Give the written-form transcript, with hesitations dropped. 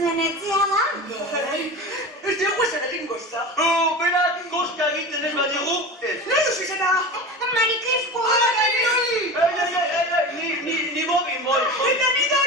Zuen etzea da? Ez dugu esan egin gosta. Berak koska egiten ez badigu, ez. Nahi duzu izena? Marikesko! Ala, nahi! Ni mobi. Eta nida!